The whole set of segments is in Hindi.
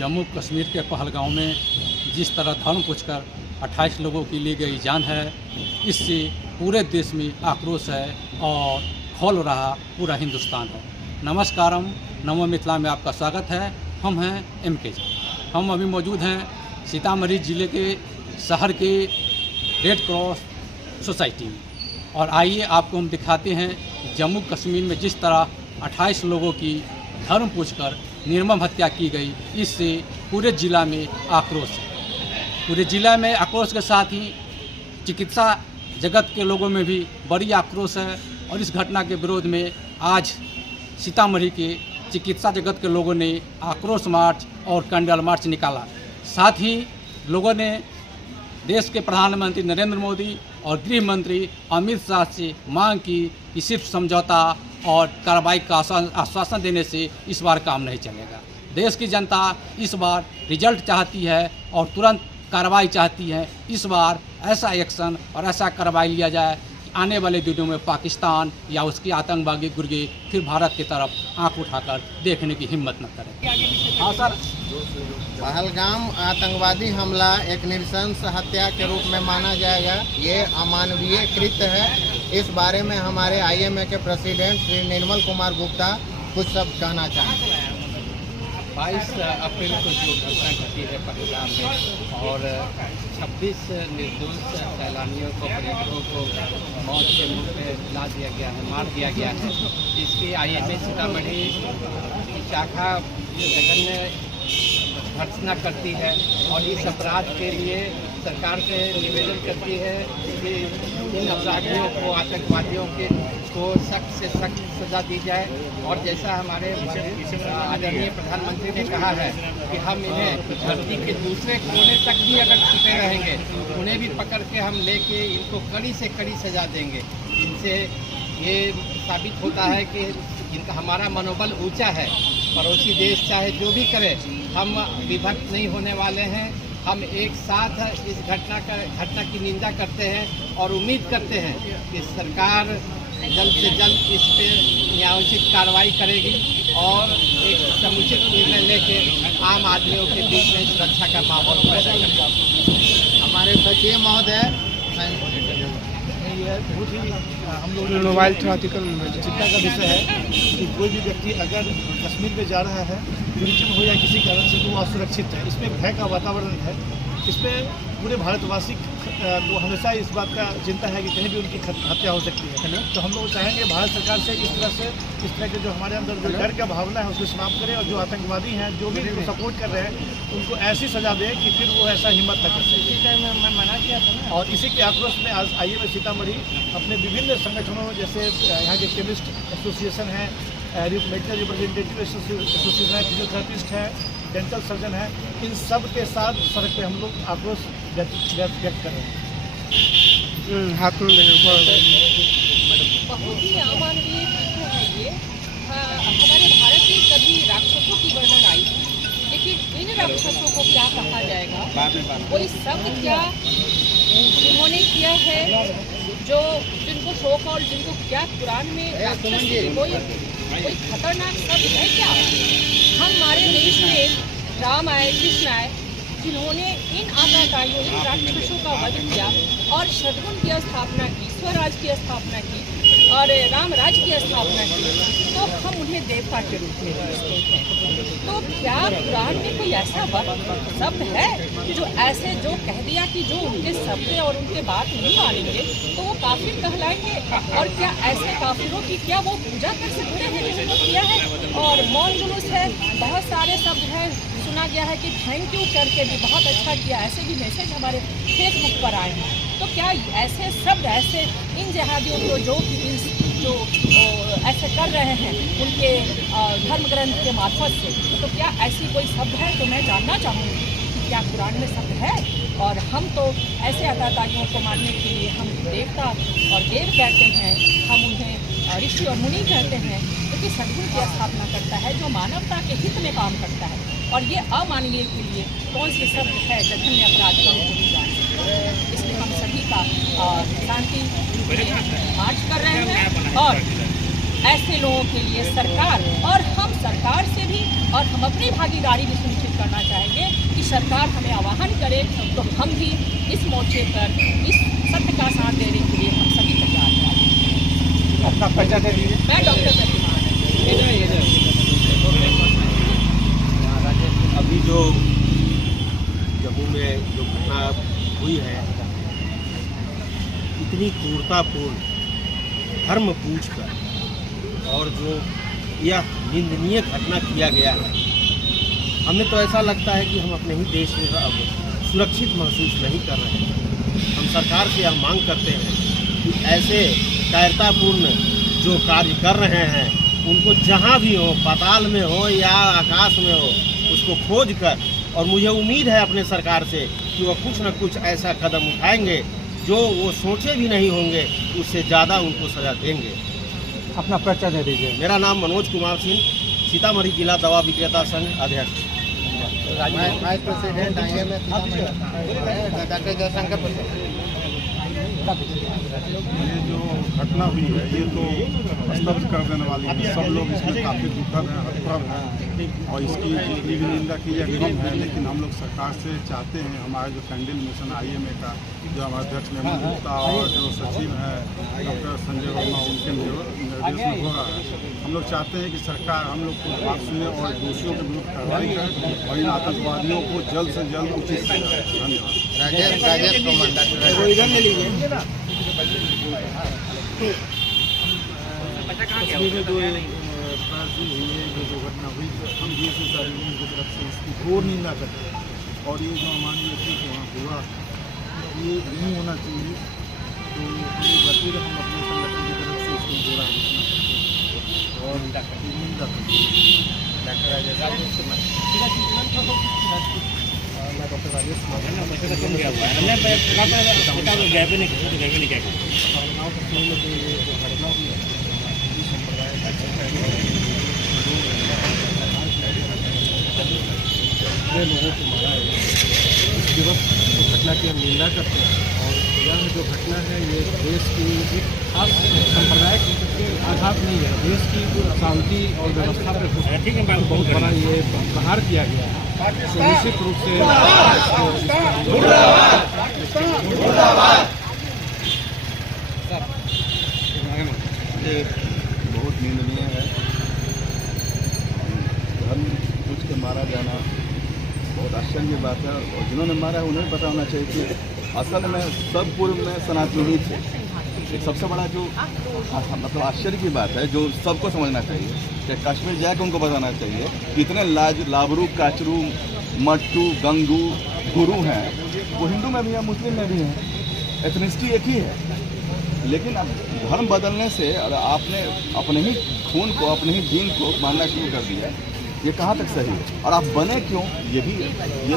जम्मू कश्मीर के पहलगांव में जिस तरह धर्म पूछकर 28 लोगों की ली गई जान है, इससे पूरे देश में आक्रोश है और खोल रहा पूरा हिंदुस्तान है। नमस्कारम, नमो मिथिला में आपका स्वागत है। हम हैं MK। हम अभी मौजूद हैं सीतामढ़ी ज़िले के शहर के रेड क्रॉस सोसाइटी में, और आइए आपको हम दिखाते हैं जम्मू कश्मीर में जिस तरह 28 लोगों की धर्म पूछकर निर्मम हत्या की गई, इससे पूरे ज़िला में आक्रोश है। पूरे ज़िला में आक्रोश के साथ ही चिकित्सा जगत के लोगों में भी बड़ी आक्रोश है, और इस घटना के विरोध में आज सीतामढ़ी के चिकित्सा जगत के लोगों ने आक्रोश मार्च और कैंडल मार्च निकाला। साथ ही लोगों ने देश के प्रधानमंत्री नरेंद्र मोदी और गृह मंत्री अमित शाह से मांग की कि सिर्फ समझौता और कार्रवाई का आश्वासन देने से इस बार काम नहीं चलेगा। देश की जनता इस बार रिजल्ट चाहती है और तुरंत कार्रवाई चाहती है। इस बार ऐसा एक्शन और ऐसा कार्रवाई लिया जाए कि आने वाले दिनों में पाकिस्तान या उसके आतंकवादी गुर्गे फिर भारत की तरफ आंख उठाकर देखने की हिम्मत न करें। हाँ सर, पहलगाम आतंकवादी हमला एक नृशंस हत्या के रूप में माना जाएगा। ये अमानवीय कृत्य है। इस बारे में हमारे IMA के प्रेसिडेंट श्री निर्मल कुमार गुप्ता कुछ शब्द कहना चाहेंगे। 22 अप्रैल को जो घटना घटी है पहलगाम में, और 26 निर्दोष सैलानियों को, पर्यटकों को मौत के मुंह पे ला दिया गया है, मार दिया गया है। इसकी IMA सीतामढ़ी की शाखा जघन्य भर्त्सना करती है और इस अपराध के लिए सरकार से निवेदन करती है कि इन अपराधियों को, आतंकवादियों को सख्त से सख्त सज़ा दी जाए। और जैसा हमारे आदरणीय प्रधानमंत्री ने कहा है कि हम इन्हें धरती के दूसरे कोने तक भी अगर छुपे रहेंगे, उन्हें भी पकड़ के हम लेके इनको कड़ी से कड़ी सज़ा देंगे। इनसे ये साबित होता है कि इनका हमारा मनोबल ऊंचा है। पड़ोसी देश चाहे जो भी करे, हम विभक्त नहीं होने वाले हैं। हम एक साथ इस घटना की निंदा करते हैं और उम्मीद करते हैं कि सरकार जल्द से जल्द इस पर न्यायोचित कार्रवाई करेगी और एक समुचित निर्णय लेके आम आदमियों के बीच में सुरक्षा का माहौल पैदा करेगी। हमारे सचिव महोदय, बहुत ही हम लोग मोबाइल ट्रैफिकल चिंता का विषय है कि कोई भी व्यक्ति अगर कश्मीर में जा रहा है, टूरिज्म हो या किसी कारण से, तो वो असुरक्षित है। इसमें भय का वातावरण है। इसमें पूरे भारतवासी को हमेशा इस बात का चिंता है कि कहीं भी उनकी हत्या हो सकती है। तो हम लोग चाहेंगे भारत सरकार से इस तरह के जो हमारे अंदर जो डर का भावना है उसको समाप्त करें, और जो आतंकवादी हैं, जो भी इनको सपोर्ट कर रहे हैं, उनको ऐसी सज़ा दें कि फिर वो ऐसा हिम्मत न कर सके। मैं मना किया था। और इसी के आक्रोश में आज IMA सीतामढ़ी अपने विभिन्न संगठनों, जैसे यहाँ के केमिस्ट एसोसिएशन है, मेडिकल रिप्रेजेंटेटिव एसोसिएशन है, फिजियोथेरेपिस्ट है, डेंटल सर्जन है, इन सब के साथ सड़क पे हम लोग आक्रोश व्यक्त कर रहे हैं। बहुत ही अमानवीय है ये। हमारे भारत में कभी राक्षसों की वर्णन आई थी, लेकिन इन राक्षसों को क्या कहा जाएगा? कोई शब्द क्या जिन्होंने किया है, जिनको शोक और जिनको क्या कुरान में राक्षस कोई खतरनाक शब्द है क्या? हमारे देश में राम आए, कृष्ण आए, जिन्होंने इन आतंकवादियों, इन राक्षसों का वध किया और सद्गुण की स्थापना की, स्वराज की स्थापना की और राम राज्य की स्थापना की, तो हम उन्हें देवता के रूप में देखते हैं। तो क्या कुरान में कोई ऐसा शब्द है जो ऐसे जो कह दिया कि जो उनके शब्द और उनके बात नहीं मानेंगे तो वो काफिर कहलाएंगे? और क्या ऐसे काफिरों की क्या वो पूजा कर सकते हैं जिन्होंने किया है? और मौन जुलूस है, बहुत सारे शब्द हैं, सुना गया है कि थैंक यू करके भी बहुत अच्छा किया, ऐसे भी मैसेज हमारे फेसबुक पर आए हैं। तो क्या ऐसे शब्द, ऐसे इन जिहादियों को जो ऐसे कर रहे हैं उनके धर्म ग्रंथ के मार्फत से, तो क्या ऐसी कोई शब्द है? तो मैं जानना चाहूँगी कि क्या कुरान में शब्द है? और हम तो ऐसे आतंकवादियों को मारने के लिए हम देवता और देव कहते हैं, हम उन्हें ऋषि और मुनि कहते हैं, क्योंकि सद्गुण की स्थापना करता है, जो मानवता के हित में काम करता है। और ये अमानवीय के लिए कौन से शब्द है जघन्य अपराध का उनको नहीं जान सकते। इसलिए हम सभी का शांति मार्च कर रहे हैं, और ऐसे लोगों के लिए सरकार और हम सरकार से भी और हम अपनी भागीदारी भी सुनिश्चित करना चाहते हैं। सरकार हमें आह्वान करे तो हम भी इस मोर्चे पर इस सत्य का साथ देने के लिए हम सभी तैयार हैं। अपना परिचय दे दीजिए। मैं डॉक्टर प्रतिमा अभी जो जम्मू में जो घटना हुई है, इतनी क्रूरतापूर्ण धर्म पूछकर और जो यह निंदनीय घटना किया गया है, हमें तो ऐसा लगता है कि हम अपने ही देश में अब सुरक्षित महसूस नहीं कर रहे हैं। हम सरकार से यह मांग करते हैं कि ऐसे कायरतापूर्ण जो कार्य कर रहे हैं उनको जहां भी हो, पाताल में हो या आकाश में हो, उसको खोज कर, और मुझे उम्मीद है अपने सरकार से कि वह कुछ न कुछ ऐसा कदम उठाएंगे जो वो सोचे भी नहीं होंगे, उससे ज़्यादा उनको सजा देंगे। अपना परिचय दे दीजिए। मेरा नाम मनोज कुमार सिंह, सीतामढ़ी जिला दवा विक्रेता संघ अध्यक्ष। Vice president IMA doctor Jaishankar Prasad. ये जो घटना हुई है ये तो स्तब्ध कर देने वाली है। सब लोग इसमें काफ़ी दुखद हैं, हतप्रभ हैं और इसकी जितनी भी निंदा की जाए कम है। लेकिन हम लोग सरकार से चाहते हैं, हमारे जो कैंडिल मिशन IMA का जो हमारे अध्यक्ष निर्मल गुप्ता और जो सचिव हैं डॉक्टर संजय वर्मा, उनके निर्देश में हो रहा है। हम लोग चाहते हैं कि सरकार हम लोग को बात सुने और दोषियों के विरुद्ध कार्रवाई करे और इन आतंकवादियों को जल्द से जल्द उचित सजा दे। धन्यवाद। राजेश कुमार डॉक्टर कश्मीर में जो त्रासदी हुई है, जो दुर्घटना हुई है, हम DSS की तरफ से इसकी घोर निंदा करते हैं और ये जो अमानवीय चीज़ वहाँ हुआ ये नहीं होना चाहिए। तो ये बातें हम अपने संगठन की तरफ से इसको घोरा घोषणा करते हैं और निंदा करते हैं। डॉक्टर राजेश लोगों को मारा है, इस दिवस को घटना की हम निंदा करते हैं और यह जो घटना है ये देश की एक खास संप्रदाय के आघात नहीं है, देश की शांति और व्यवस्था पर बहुत बड़ा ये प्रहार किया गया है। तो निश्चित रूप से बहुत निंदनीय है। धर्म पूछ के मारा जाना बहुत आश्चर्य की बात है और जिन्होंने मारा है उन्हें पता होना चाहिए कि असल में सब पूर्व में सनातनी थे। एक सबसे बड़ा जो मतलब आश्चर्य की बात है जो सबको समझना चाहिए कि कश्मीर जाकर उनको बताना चाहिए कि इतने लाबरू, काचरू, मट्टू, गंगू, गुरु हैं, वो हिंदू में भी है, मुस्लिम में भी है, एथनिसिटी एक ही है। लेकिन अब धर्म बदलने से और आपने अपने ही खून को, अपने ही दीन को मानना शुरू कर दिया, ये कहाँ तक सही है? और आप बने क्यों, ये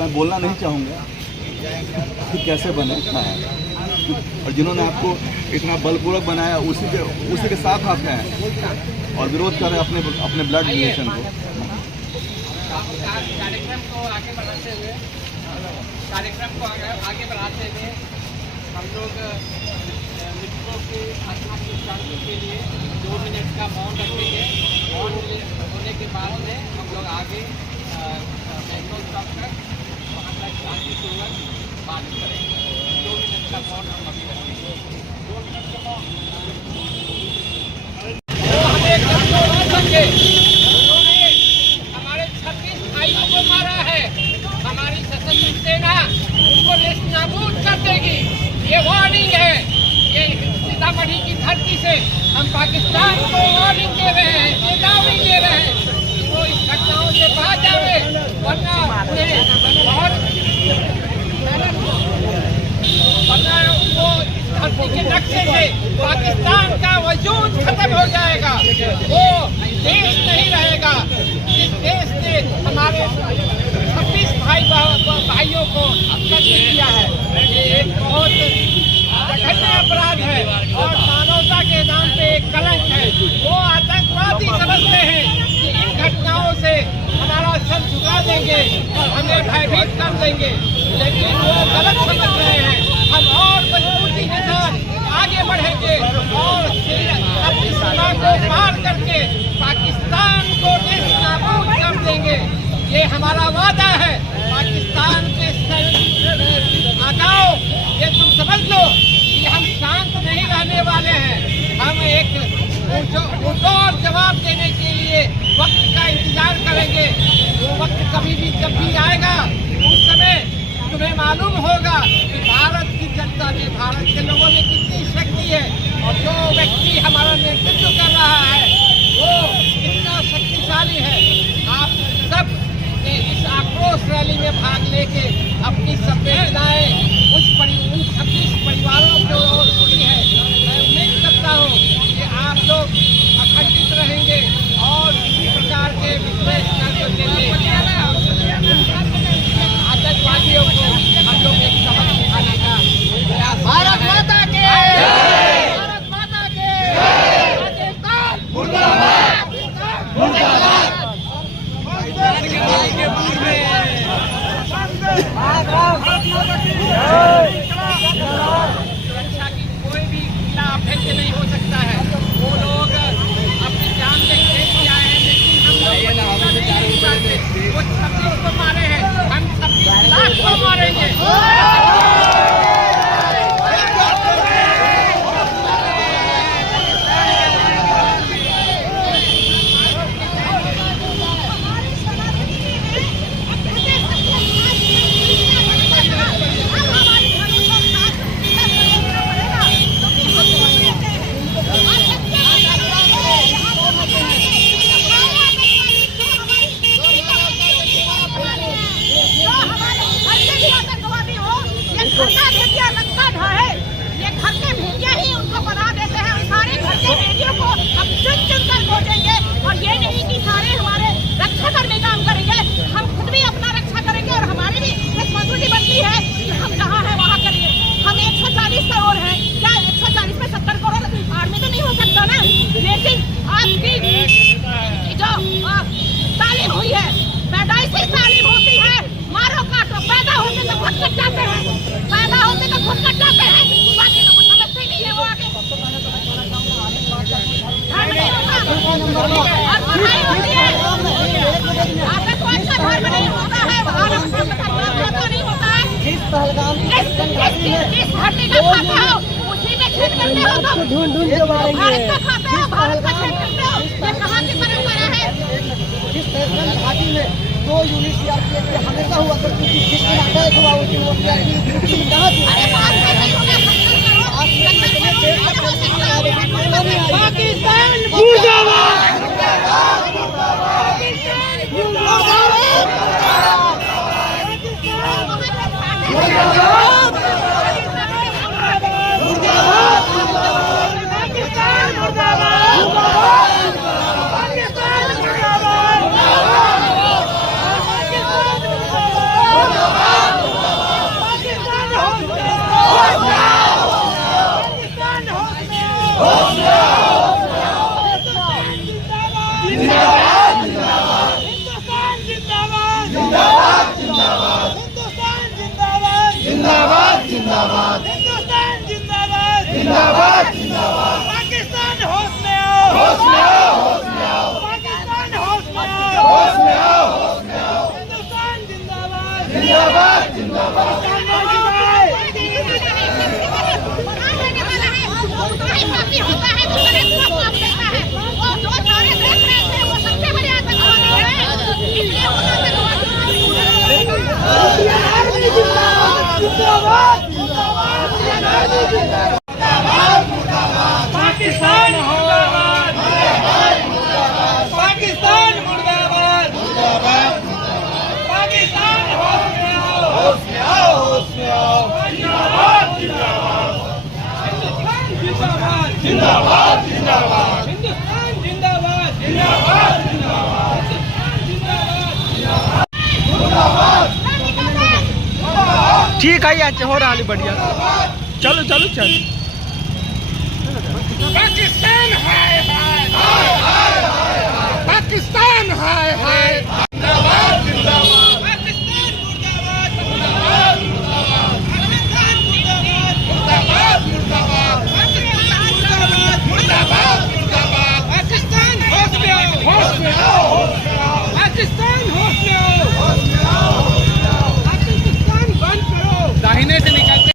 मैं बोलना नहीं चाहूँगा कि कैसे बने। हाँ, और जिन्होंने आपको इतना बलपूर्वक बनाया उसी के साथ आप हैं और विरोध कर रहे हैं अपने ब्लड रिलेशन को। कार्यक्रम को आगे बढ़ाते हुए हम लोग मित्रों के आत्मा की शांति के लिए 2 मिनट का मौन रखेंगे। मौन होने के बाद में हम लोग आगे मेट्रो स्टॉप कर वहाँ तक शांतिपूर्वक बात करेंगे। 2 मिनट का मौन हम अभी रखेंगे। 2 मिनट का मौन। उन्होंने हमारे 26 भाइयों को मारा है। हमारी सशस्त्र सेना उनको नेस्तनाबूद कर देगी। ये वार्निंग है। ये सीतामढ़ी की धरती से हम पाकिस्तान को वार्निंग दे रहे हैं, चेतावनी दे रहे हैं कि वो इस घटनाओं से बाहर जाए, वरना वो धरती के नक्शे से पाकिस्तान का वजूद खत्म हो जाएगा। वो देश नहीं रहेगा जिस देश ने हमारे 26 भाइयों को कत्ल किया है। ये एक बहुत घटिया अपराध है और मानवता के नाम पे एक कलंक है। वो आतंकवादी समझते हैं कि इन घटनाओं से हमारा सर झुका देंगे और हमें भयभीत कर देंगे, लेकिन वो गलत समझ रहे हैं। हम और मजबूती के साथ आगे बढ़ेंगे और अपनी सीमा को पार करके पाकिस्तान को नेस्तनाबूद कर देंगे। ये हमारा वादा है। पाकिस्तान होगा कि भारत की जनता में, भारत के लोगों में कितनी शक्ति है और जो व्यक्ति हमारा नेतृत्व कर रहा है वो कितना शक्तिशाली है। आप सब ने इस आक्रोश रैली में भाग लेके अपनी संवेदनाएं उन 26 परिवारों को दी है। मैं उम्मीद करता हूँ कि आप लोग अखंडित रहेंगे और इसी प्रकार के विशेष कार्यों के लिए आतंकवादियों को हम लोग एक सबक सिखाने का प्रयास। भारत माता के, भारत माता के, पाकिस्तान मुर्दाबाद, मुर्दाबाद। सुरक्षा की कोई भी किला अभेद्य नहीं हो सकता है। वो लोग अपनी जान से खेल के आए हैं, लेकिन हम लोग नहीं मारते। वो 26 को मारे हैं, हम 26 लाख को मारेंगे। ढूंढ के मारेंगे। जिस घाटी में 2 यूनिट सीआरपीएफ के हमेशा हुआ करती थी, जिसकी अटैक हुआ उस दिन वो सीआरपीएफ कहाँ थी? पाकिस्तान मुर्दाबाद, पाकिस्तान होश में आओ, होश में आओ, होश में आओ। पाकिस्तान होश में आओ, होश में आओ, होश में आओ। हिंदुस्तान जिंदाबाद, जिंदाबाद, जिंदाबाद। पाकिस्तान मुर्दाबाद, पाकिस्तान मुर्दाबाद, पाकिस्तान होश में आओ, होश में आओ, होश में आओ। जिंदाबाद, जिंदाबाद, जिंदाबाद, जिंदाबाद, हिंदुस्तान जिंदाबाद, जिंदाबाद, जिंदाबाद, जिंदाबाद। ठीक है यार, हो रहा बढ़िया। चलो चलो चलो। पाकिस्तान हाय हाय, पाकिस्तान हाय हाय। जिंदाबाद, जिंदाबाद, पाकिस्तान मुर्दाबाद, मुर्दाबाद, मुर्दाबाद, मुर्दाबाद, मुर्दाबाद, मुर्दाबाद, मुर्दाबाद। पाकिस्तान होश में आओ, होश में आओ, होश में आओ। पाकिस्तान होश में आओ, होश में आओ, होश में आओ। पाकिस्तान बंद करो। दाहिने से